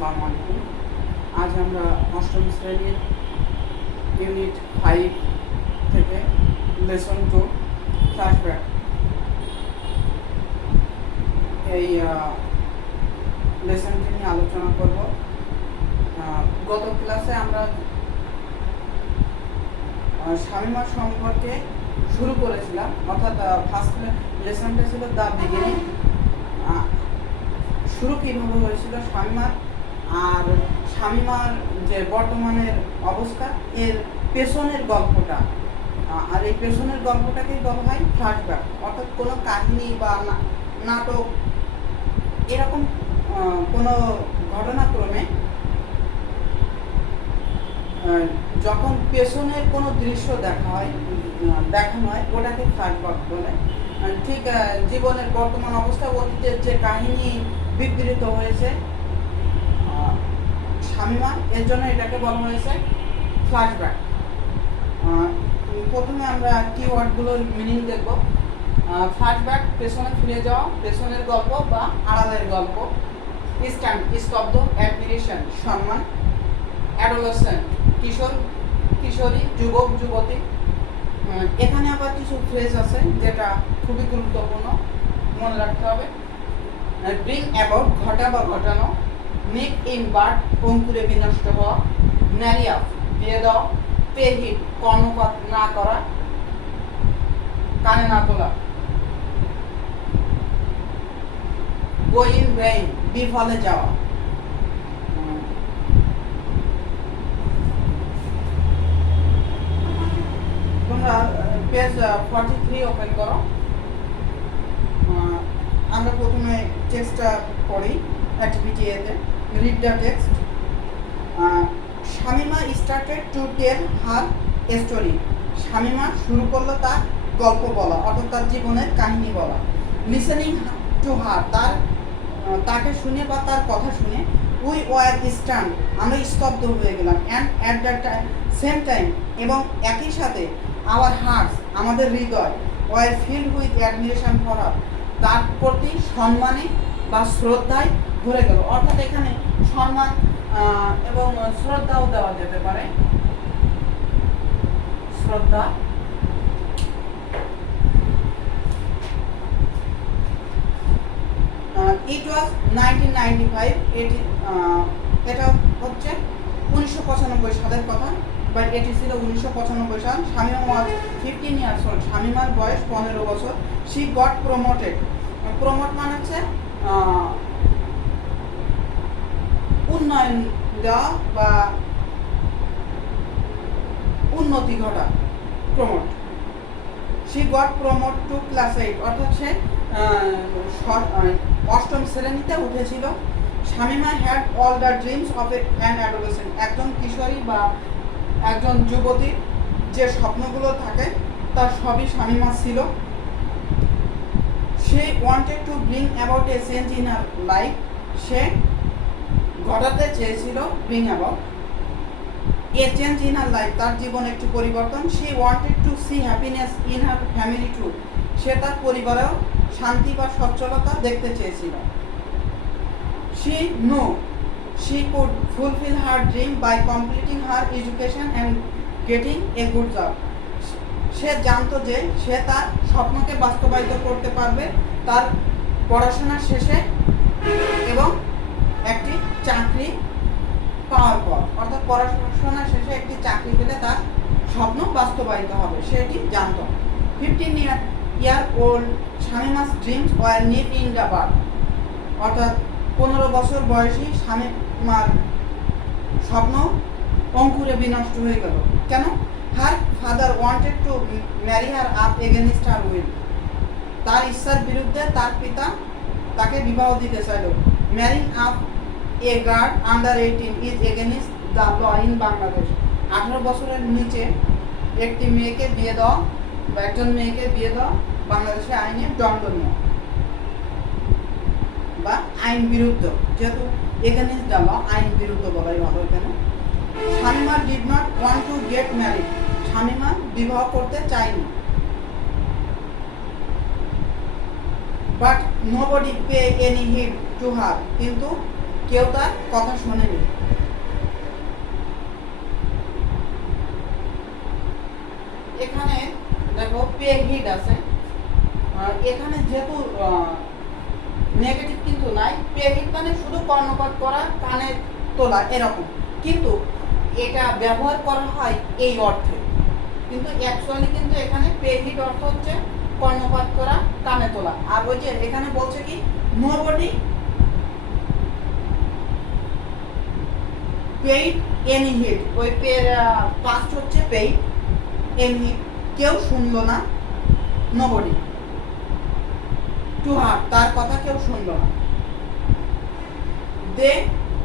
আসসালামু আলাইকুম। আজ আমরা অষ্টম শ্রেণীর ইউনিট 5 থেকে লেসন 2 ফ্ল্যাশব্যাক এই লেসনটি নিয়ে আলোচনা করব। গত ক্লাসে আমরা শামীমা সম্পর্কে শুরু করেছিলাম, অর্থাৎ ফার্স্ট লেসনটা ছিল দ্য বিগিনিং, শুরু কীভাবে হয়েছিল শামীমার, আর শামীমার যে বর্তমানের অবস্থা এর পেছনের গল্পটা, আর এই পেছনের গল্পটাকেই বলা হয় ফ্ল্যাশব্যাক। অর্থাৎ কোনো কাহিনী বা নাটক এরকম কোনো ঘটনাক্রমে যখন পেছনের কোনো দৃশ্য দেখানো হয় ওটাকে ফ্ল্যাশব্যাক বলে। ঠিক জীবনের বর্তমান অবস্থা, অতীতের যে কাহিনী বিবৃত হয়েছে শামীমা, এর জন্য এটাকে বলা হয়েছে ফ্ল্যাশব্যাক। প্রথমে আমরা কিওয়ার্ডগুলোর মিনিং দেখব। ফ্ল্যাশব্যাক পেছনে ফিরে যাওয়া, পেছনের গল্প বা আড়ালের গল্প। স্ট্যান্ড স্তব্ধ, অ্যাডমিরেশন সম্মান, অ্যাডোলেসেন্ট কিশোর কিশোরী, যুবক যুবতী। এখানে আবার কিছু ফ্রেজ আছে যেটা খুবই গুরুত্বপূর্ণ, মনে রাখতে হবে। ব্রিং অ্যাবাউট ঘটা বা ঘটানো, নিক ইন বার্ড অঙ্কুরে বিনষ্ট হওয়া, ম্যারি আপ বিয়ে দেওয়া, পে হিট কর্ণপাত না করা, কানে না তোলা, গো ইন ভেইন বিফলে যাওয়া। তোমরা পেজ 43 ওপেন করো। আমরা প্রথমে টেক্সটটা পড়ি। অ্যাক্টিভিটি এতে read the text. Shamima started to tell her story. Shamima শুরু করলো তার গল্প বলা, অর্থাৎ তার জীবনের কাহিনী বলা। লিসেনিং টু হার, তাকে শুনে বা তার কথা শুনে উই ওয়ার স্টান্ড, আমরা স্তব্ধ হয়ে গেলাম। And at the same time, এবং একই সাথে আওয়ার হার্টস, আমাদের হৃদয়, were filled with admiration for her, তার প্রতি সম্মানে বা শ্রদ্ধায় ভরে গেল। অর্থাৎ এখানে সম্মান এবং শ্রদ্ধাও দেওয়া যেতে পারে। শ্রদ্ধা। ইট ওয়াজ 1995, এটা হচ্ছে 1995 সালের কথা, বাট এটি ছিল 1995 সাল। শামীমা ওয়াজ 15 ইয়ার্স ওল্ড, শামীমার বয়স 15 বছর। শি গট প্রমোটেড, প্রমোট মানে হচ্ছে উন্নয়ন দেওয়া বা উন্নতি ঘটা, promote. She got promote to class 8, অর্থাৎ সে অষ্টম শ্রেণীতে উঠেছিল। Shamima had all the dreams of an adolescent, একজন কিশোরী বা একজন যুবতীর যে স্বপ্নগুলো থাকে তার সবই শামীমা ছিল। সে wanted to bring about a change in her life, সে ঘটাতে চেয়েছিল bring about a change in her life, তার জীবনে একটি পরিবর্তন। She wanted to see happiness in her family too, সে তার পরিবারেও শান্তি বা সচ্ছলতা দেখতে চেয়েছিল। She know she could fulfill her dream by completing her education and getting a good job, সে জানতো যে সে তার স্বপ্নকে বাস্তবায়িত করতে পারবে তার পড়াশোনা শেষে এবং একটি চাকরি পাওয়ার পর, অর্থাৎ পড়াশোনা শেষে একটি চাকরি পেলে তার স্বপ্ন বাস্তবায়িত হবে, সে এটি জানতো। 15 year old শামীমা's dreams were nipped in the bud, অর্থাৎ 15 বছর বয়সী শামীমার স্বপ্ন অঙ্কুরে বিনষ্ট হয়ে গেল। কেন? Her father wanted to marry her up against her will, তার ইচ্ছার বিরুদ্ধে তার পিতা তাকে বিবাহ দিতে চাইল। Marrying up a girl under 18 is against the law in Bangladesh, 18 বছরের নিচে একটি মেয়েকে বিয়ে দেওয়া বা একজন মেয়েকে বিয়ে দেওয়া বাংলাদেশের আইনে দণ্ডনীয় বা আইন বিরুদ্ধ, যেহেতু এগেনস্ট দ্য ল, আইন বিরুদ্ধ বলাই ভালো এখানে। Shamima did not want to get married, Shamima বিবাহ করতে চায়নি। But nobody pay any heed to her, কিন্তু কেউ তার কথা শোনেনি। এখানে দেখো পে হিড আছে, এখানে যেহেতু নেগেটিভ কিন্তু নাই, পে হিড মানে শুধু কর্ণপাত করা, কানে তোলা এরকম, কিন্তু এটা ব্যবহার করা হয় এই অর্থে, কিন্তু অ্যাকচুয়ালি কিন্তু এখানে পে হিড অর্থ হচ্ছে কর্ণপাত করা, কানে তোলা। আর ওই যে এখানে বলছে কি নোবডি পেইড এনি হিড, ওই পাস্ট হচ্ছে পেইড, এনি কেউ শুনলো না, নোবডি টু হার তার কথা কেউ শুনলো না। দে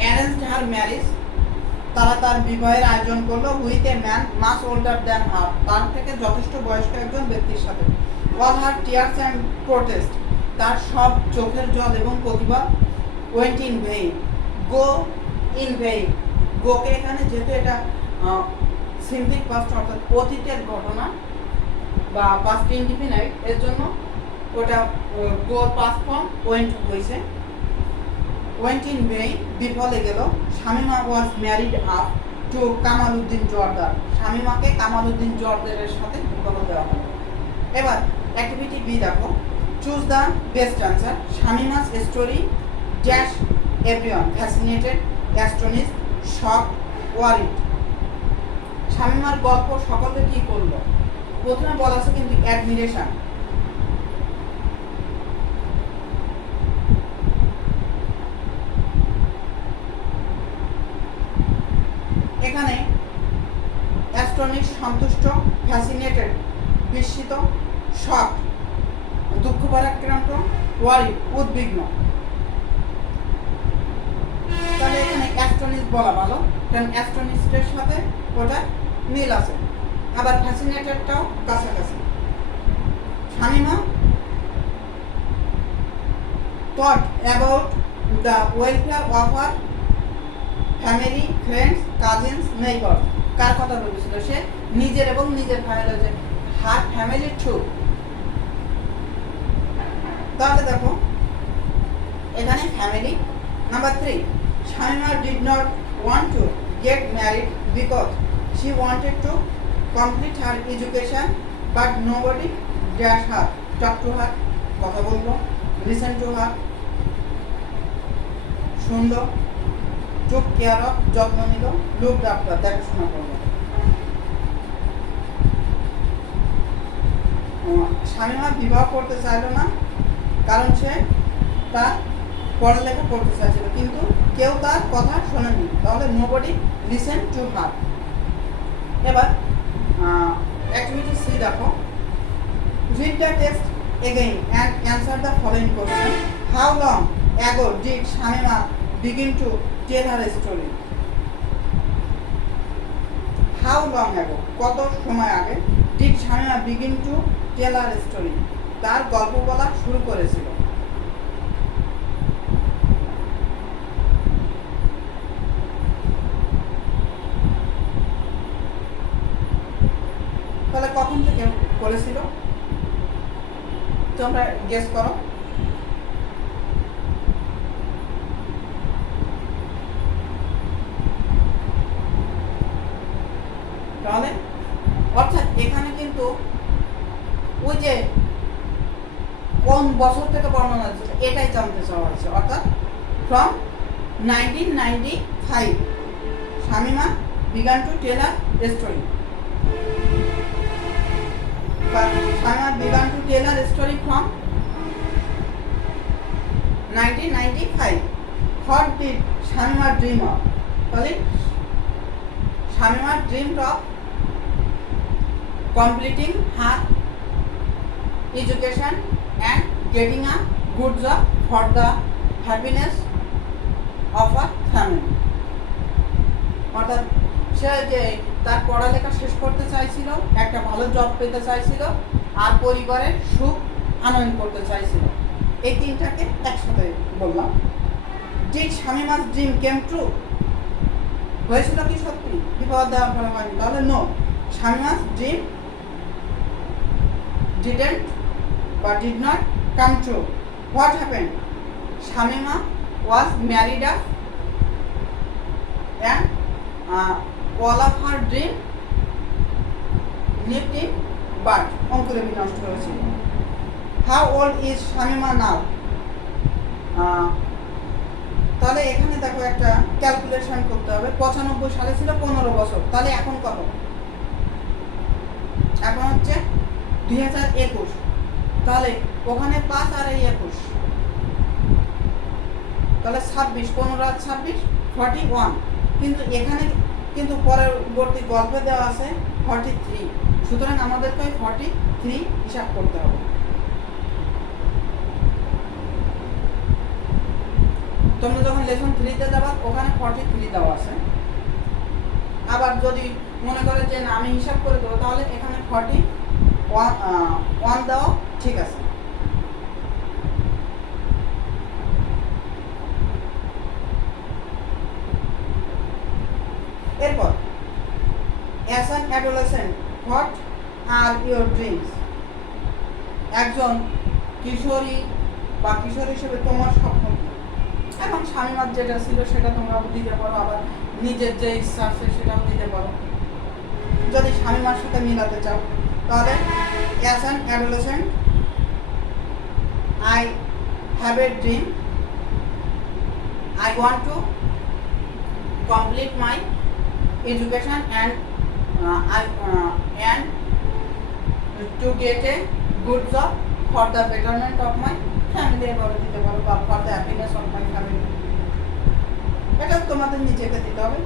অ্যারেঞ্জড হার ম্যারেজ তারা তার বিবাহের আয়োজন করলো with a man much older than her তার থেকে যথেষ্ট বয়স্ক একজন ব্যক্তির সাথে। All her tears and protest তার সব চোখের জল এবং প্রতিবাদ went in vain go in vain, গোকে এখানে যেহেতু এটা সিম্পল পাস্ট অর্থাৎ অতীতের ঘটনা বা পাস্ট ইনডিফিনাইট, এর জন্য ওটা গো পাস্ট ফর্ম ওয়েন্ট হয়েছে। ওয়েন্ট ইন ভেইন বিফলে গেল। Shamima was married up to Kamaluddin Joardar, শামিমাকে কামালউদ্দিন জোয়ারদারের সাথে বিবাহ দেওয়া হলো। এবার অ্যাক্টিভিটি বি দেখো, choose the best answer. Shamima's story dash everyone fascinated, astonished, shocked, worried. শামিমার গল্প সকলকে কি করলো? প্রথমে বলা আছে কিন্তু অ্যাডমিরেশন, এখানে অ্যাস্টনিশ সন্তুষ্ট, ফ্যাসিনেটেড বিস্মিত, শক দুঃখ ভারাক্রান্ত, ওয়ারি উদ্বিগ্ন। তাহলে এখানে অ্যাস্টনিশ বলা ভালো, কারণ অ্যাস্টনিশের সাথে ওটা মিল আছে, আবার ফ্যাসিনেটেডটাও কাছাকাছি। Shamima thought about the welfare of her family, friends, cousins, neighbour. কার কথা বলেছিল সে? নিজের এবং নিজের ফ্যামিলি, হার ফ্যামিলি টু। তাহলে দেখো এখানে family. Number 3, Shamima did not want to get married because she wanted to complete her education but nobody dash her, talk to her কথা বললো, লিসেন টু হার শুনলো, টুক কেয়ার অফ যত্ন নিল, লুকড আফটার দেখাশোনা করলো। শামিমা বিবাহ করতে চাইল না কারণ সে তার পড়ালেখা করতে চাইছিল, কিন্তু কেউ তার কথা শোনেনি, তাহলে নোবডি লিসেন টু হার। এবার অ্যাক্টিভিটি সি দেখো, read the text again and answer the following question. How long ago did Shamima begin to tell her story? How long ago কত সময় আগে did Shamima begin to tell her story তার গল্প বলা শুরু করেছিল? তাহলে কখন থেকে করেছিল তোমরা গেস করো। তাহলে অর্থাৎ এখানে কিন্তু ওই যে কোন বছর থেকে বর্ণনা দিচ্ছে এটাই জানতে চাওয়া হয়েছে, অর্থাৎ from 1995 Shamima began to tell her story, Shamima began to tell her story from 1995। What did Shamima dream of? তাহলে Shamima dreamed of completing her education and getting a good job for the happiness of her family. অর্থাৎ সে যে তার পড়ালেখা শেষ করতে চাইছিল, একটা ভালো জব পেতে চাইছিল, আর পরিবারের সুখ আনয়ন করতে চাইছিল, এই তিনটাকে একসাথে বললাম। Did শামিমা's dream came true? হয়েছিল কি সত্যি? বিবাহ দেওয়ার ফলে হয়নি, তাহলে নো, শামিমা's dream didn't বা did not come true. What happened? Shamima was married a and all of her dream lived in but অঙ্কুরে বিনষ্ট হয়েছিল। How old is Shamima now? তাহলে এখানে দেখো একটা ক্যালকুলেশন করতে হবে। 95 সালে ছিল 15 বছর, তাহলে এখন কত? এখন হচ্ছে 2021, তাহলে ওখানে 5 আর এই 21, তাহলে 26, 15 আর 26 41, কিন্তু এখানে কিন্তু পরবর্তী গল্পে দেওয়া আছে 43, সুতরাং আমাদেরকে 43 হিসাব করতে হবে। তোমরা যখন লেসন 3-তে যাবা ওখানে 43 দেওয়া আছে। আবার যদি মনে করে যে না আমি হিসাব করে দেবো, তাহলে এখানে 41 দেওয়া ঠিক আছে। এরপর as an adolescent what are your dreams? একজন কিশোরী বা কিশোর হিসেবে তোমার স্বপ্ন কি? এখন শামিমার যেটা ছিল সেটা তোমরা দিতে পারো, আবার নিজের যে ইচ্ছা আছে সেটাও দিতে পারো যদি শামিমার সাথে মিলাতে চাও। তাহলে as an adolescent I have a dream, I want to complete my education and to get a good job for the betterment of my family, এভাবে দিতে পারো, বা for the happiness of my family, এটা তোমাদের নিজেকে দিতে হবে।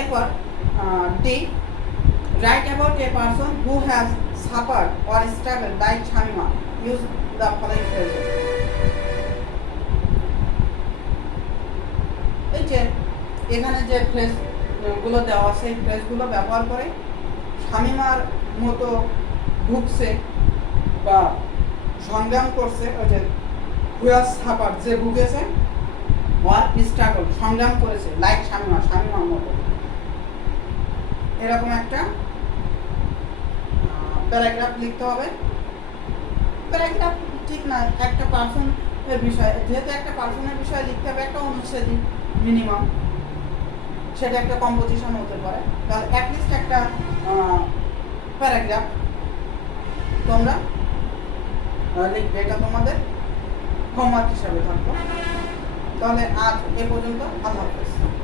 এরপর D, write about a person who has suffered or struggled like Shamima, use the following phrases. এই যে এখানে যে ফ্রেজ গুলো দেওয়া আছে, এই ফ্রেজগুলো ব্যবহার করে শামিমার মতো ভুগছে বা সংগ্রাম করছে, ওই যে হুয়াস সাফার, যে ভুগেছে, ওয়ার স্ট্রাগল, সংগ্রাম করেছে, লাইক শামিমার মতো, এরকম একটা প্যারাগ্রাফ লিখতে হবে। প্যারাগ্রাফ ঠিক না, একটা পার্সনের বিষয়, যেহেতু একটা পার্সনের বিষয়ে লিখতে হবে একটা অনুচ্ছেদ মিনিমাম, সেটা একটা কম্পোজিশন হতে পারে, তাহলে অ্যাটলিস্ট একটা প্যারাগ্রাফ তোমরা লিখবে, এটা তোমাদের হোমওয়ার্ক হিসাবে থাকবে। তাহলে আজ এ পর্যন্ত, আল্লাহ হাফেজ।